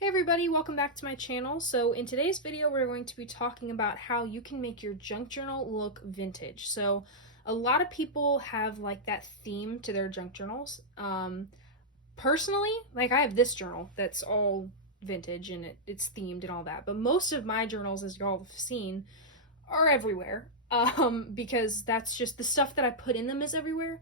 Hey everybody, welcome back to my channel. So in today's video, we're going to be talking about how you can make your junk journal look vintage. So a lot of people have like that theme to their junk journals. Personally, like I have this journal that's all vintage and it's themed and all that. But most of my journals, as y'all have seen, are everywhere. Because that's just the stuff that I put in them is everywhere.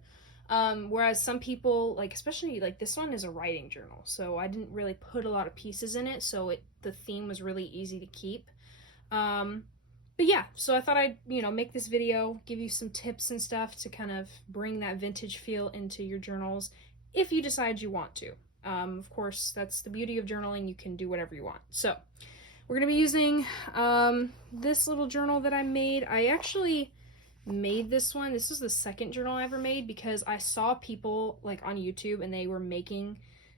Whereas some people, like especially like this one is a writing journal, so I didn't really put a lot of pieces in it, so the theme was really easy to keep. Um, but yeah, so I thought I'd make this video, give you some tips and stuff to kind of bring that vintage feel into your journals if you decide you want to. Of course, that's the beauty of journaling, you can do whatever you want. So we're gonna be using this little journal that I made. I actually made this one. This was the second journal I ever made because I saw people like on YouTube and they were making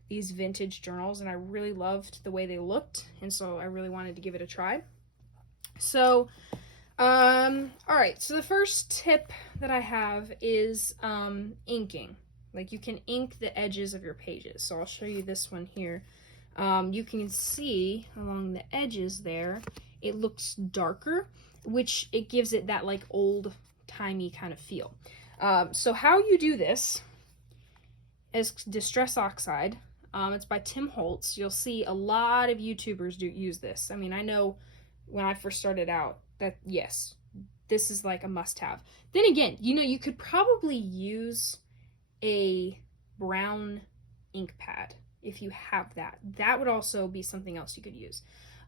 these vintage journals and I really loved the way they looked, and so I really wanted to give it a try. So all right, so the first tip that I have is inking. Like you can ink the edges of your pages. So I'll show you this one here. You can see along the edges there it looks darker, which it gives it that like old timey kind of feel. So how you do this is Distress Oxide. It's by Tim Holtz. You'll see a lot of YouTubers use this. I mean, I know when I first started out that yes, this is like a must-have. Then again, you could probably use a brown ink pad if you have that. That would also be something else you could use.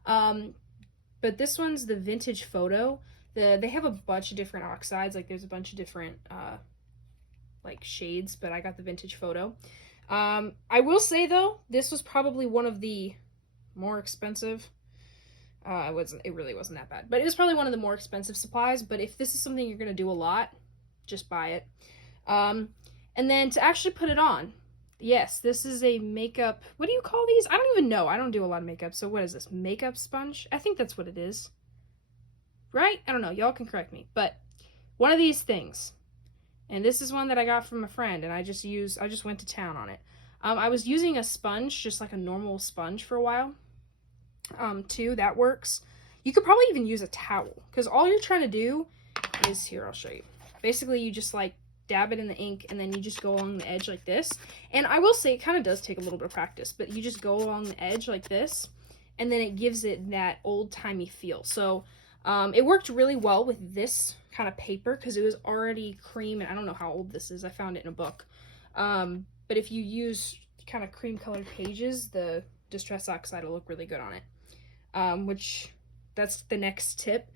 But this one's the Vintage Photo. They have a bunch of different oxides, like there's a bunch of different like shades, but I got the Vintage Photo. I will say though, this was probably one of the more expensive. It really wasn't that bad, but it was probably one of the more expensive supplies. But if this is something you're gonna do a lot, just buy it. And then to actually put it on, yes, this is a makeup. What do you call these? I don't even know. I don't do a lot of makeup. So what is this? Makeup sponge? I think that's what it is. Right? I don't know. Y'all can correct me. But one of these things. And this is one that I got from a friend, and I just went to town on it. I was using a sponge, just like a normal sponge for a while. Too, that works. You could probably even use a towel, because all you're trying to do is, here, I'll show you. Basically, you just like dab it in the ink, and then you just go along the edge like this. And I will say, it kind of does take a little bit of practice, but you just go along the edge like this, and then it gives it that old-timey feel. So it worked really well with this kind of paper because it was already cream, and I don't know how old this is. I found it in a book. But if you use kind of cream-colored pages, the Distress Oxide will look really good on it. Which, that's the next tip.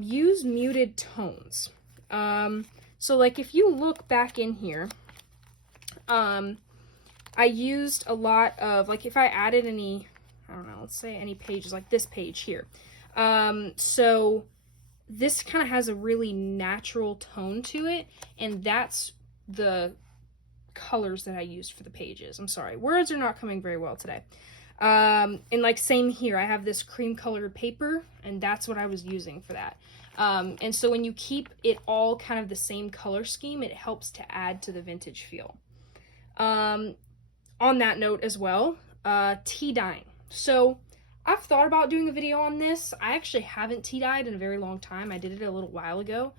Use muted tones. So like if you look back in here, I used a lot of, like if I added any, I don't know, let's say any pages, like this page here. So this kind of has a really natural tone to it, and that's the colors that I used for the pages. I'm sorry, words are not coming very well today. And like same here, I have this cream colored paper, and that's what I was using for that. And so when you keep it all kind of the same color scheme, it helps to add to the vintage feel. On that note as well, tea dyeing. So I've thought about doing a video on this. I actually haven't tea dyed in a very long time. I did it a little while ago.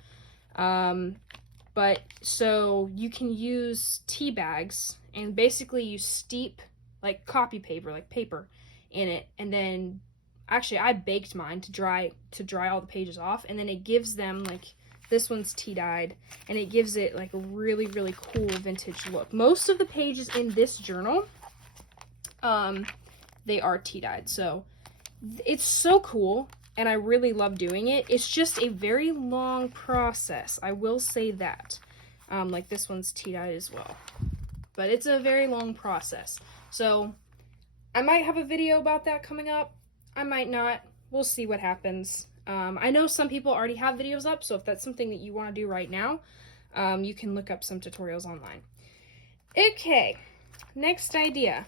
But so you can use tea bags, and basically you steep like copy paper, like paper in it, and then actually I baked mine to dry all the pages off, and then it gives them, like this one's tea dyed, and it gives it like a really, really cool vintage look. Most of the pages in this journal, they are tea dyed, so it's so cool, and I really love doing it. It's just a very long process, I will say that. Like this one's tea dyed as well, but it's a very long process. So I might have a video about that coming up. I might not. We'll see what happens. I know some people already have videos up, so if that's something that you want to do right now, you can look up some tutorials online. Okay, next idea.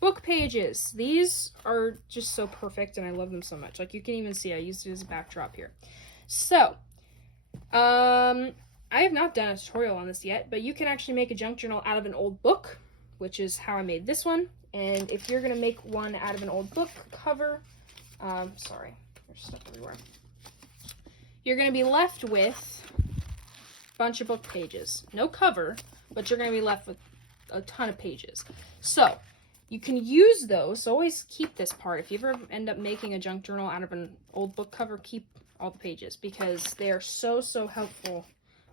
Book pages. These are just so perfect, and I love them so much. Like, you can even see I used it as a backdrop here. So, I have not done a tutorial on this yet, but you can actually make a junk journal out of an old book, which is how I made this one. And if you're going to make one out of an old book cover, sorry, there's stuff everywhere. You're going to be left with a bunch of book pages. No cover, but you're going to be left with a ton of pages. So you can use those. So always keep this part. If you ever end up making a junk journal out of an old book cover, keep all the pages, because they are so helpful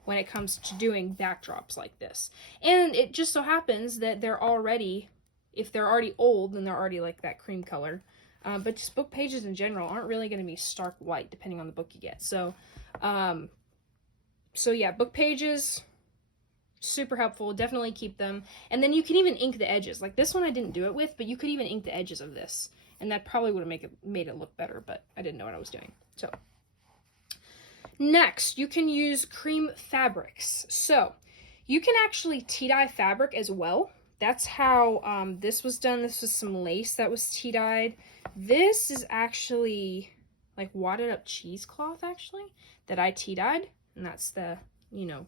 when it comes to doing backdrops like this. And it just so happens that they're already, if they're already old, then they're already like that cream color. But just book pages in general aren't really going to be stark white depending on the book you get. So, so yeah, book pages, super helpful. Definitely keep them. And then you can even ink the edges. Like this one I didn't do it with, but you could even ink the edges of this. And that probably would have made it look better, but I didn't know what I was doing. So next, you can use cream fabrics. So you can actually tea-dye fabric as well. That's how this was done. This was some lace that was tea-dyed. This is actually like wadded up cheesecloth, actually, that I tea-dyed. And that's the, you know,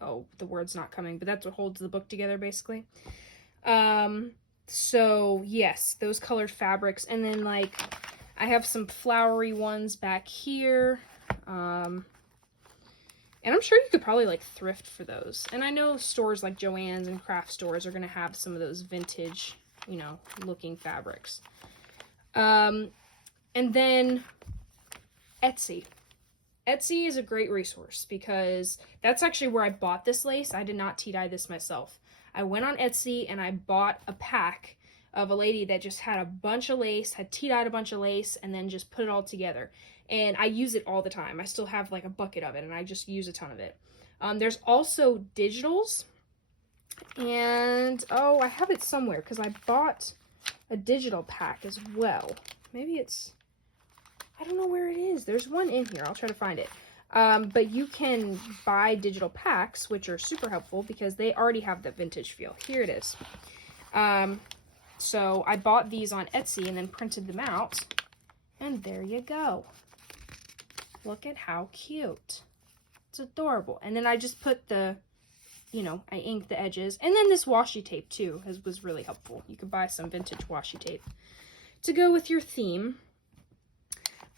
oh, the word's not coming, but that's what holds the book together, basically. So, yes, those colored fabrics. And then, like, I have some flowery ones back here. And I'm sure you could probably, like, thrift for those. And I know stores like Joann's and craft stores are going to have some of those vintage, you know, looking fabrics. And then Etsy. Etsy is a great resource because that's actually where I bought this lace. I did not tea-dye this myself. I went on Etsy and I bought a pack of a lady that just had a bunch of lace, had tea-dyed a bunch of lace, and then just put it all together. And I use it all the time. I still have like a bucket of it, and I just use a ton of it. There's also digitals. And, oh, I have it somewhere because I bought a digital pack as well. Maybe it's, I don't know where it is. There's one in here. I'll try to find it. But you can buy digital packs, which are super helpful because they already have that vintage feel. Here it is. So I bought these on Etsy and then printed them out. And there you go. Look at how cute. It's adorable. And then I just put the, you know, I inked the edges. And then this washi tape too was really helpful. You could buy some vintage washi tape to go with your theme.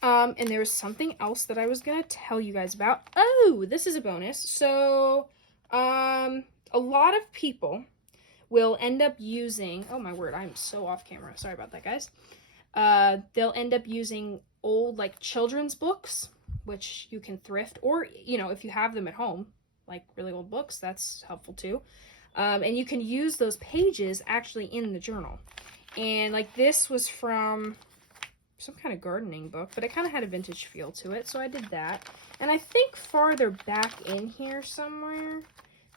And there was something else that I was going to tell you guys about. Oh, this is a bonus. So, a lot of people will end up using, oh my word, I'm so off camera. Sorry about that, guys. They'll end up using old, like, children's books, which you can thrift, or, you know, if you have them at home, like really old books, that's helpful too. And you can use those pages actually in the journal. And, like, this was from some kind of gardening book, but it kind of had a vintage feel to it, so I did that. And I think farther back in here somewhere,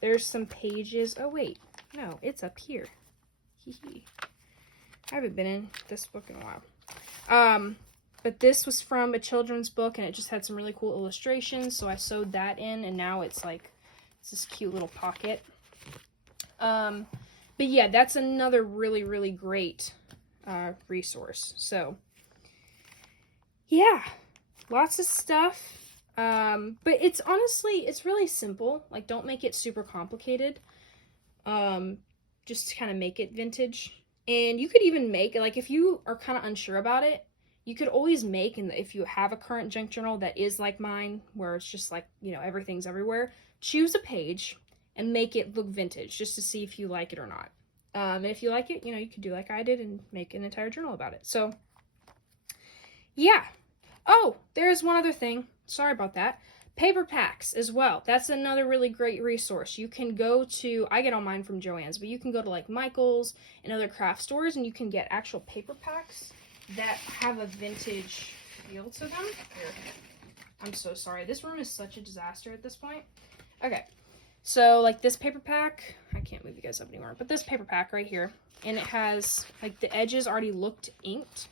there's some pages. Oh, wait. No, it's up here. I haven't been in this book in a while. But this was from a children's book, and it just had some really cool illustrations, so I sewed that in, and now it's like, it's this cute little pocket. But yeah, that's another really great resource. So, yeah, lots of stuff. But it's honestly, it's really simple. Like, don't make it super complicated. Just to kind of make it vintage. And you could even make, like, if you are kind of unsure about it, you could always make, and if you have a current junk journal that is like mine, where it's just like, you know, everything's everywhere, choose a page and make it look vintage just to see if you like it or not. And if you like it, you know, you could do like I did and make an entire journal about it. So, yeah. Oh, there's one other thing. Sorry about that. Paper packs as well. That's another really great resource. You can go to, I get all mine from Joann's, but you can go to like Michael's and other craft stores and you can get actual paper packs that have a vintage feel to them. Here. I'm so sorry. This room is such a disaster at this point. Okay. So like this paper pack, I can't move you guys up anymore, but this paper pack right here, and it has like the edges already looked inked.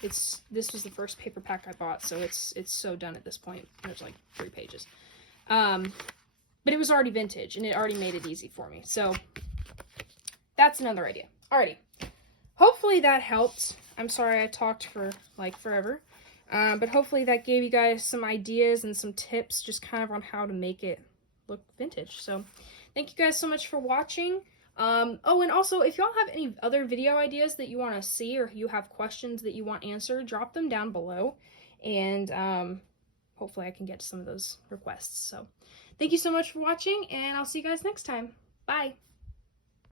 This was the first paper pack I bought, so it's so done at this point. There's like 3 pages. But it was already vintage, and it already made it easy for me. So that's another idea. Alrighty. Hopefully that helped. I'm sorry I talked for like forever. But hopefully that gave you guys some ideas and some tips just kind of on how to make it look vintage. So thank you guys so much for watching. Oh, and also, if y'all have any other video ideas that you want to see, or you have questions that you want answered, drop them down below, and hopefully I can get to some of those requests. So thank you so much for watching, and I'll see you guys next time. Bye!